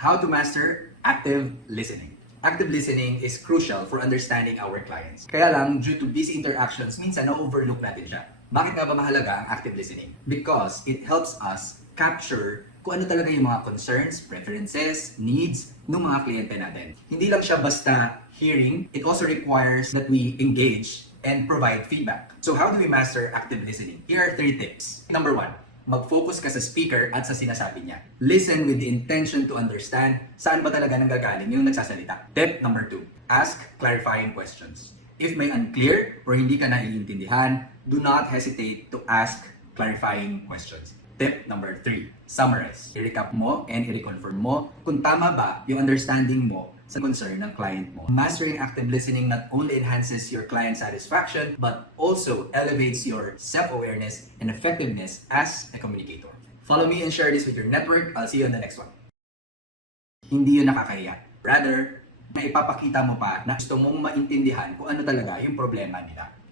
how to master active listening. Active listening is crucial for understanding our clients. Kaya lang, due to busy interactions, minsan na-overlook natin siya. Bakit nga ba mahalaga ang active listening? Because it helps us capture kung ano talaga yung mga concerns, preferences, needs ng mga kliyente natin. Hindi lang siya basta hearing, it also requires that we engage and provide feedback. So how do we master active listening? Here are 3 tips. Number 1, mag-focus ka sa speaker at sa sinasabi niya. Listen with the intention to understand saan ba talaga nanggagaling yung nagsasalita. Tip number 2, ask clarifying questions. If may unclear or hindi ka naiintindihan, do not hesitate to ask clarifying questions. Tip number 3, summarize. I-recap mo and i-reconfirm mo kung tama ba yung understanding mo sa concern ng client mo. Mastering active listening not only enhances your client satisfaction, but also elevates your self-awareness and effectiveness as a communicator. Follow me and share this with your network. I'll see you on the next one. Hindi yun nakakahiya. Rather, na ipapakita mo pa na gusto mong maintindihan kung ano talaga yung problema nila.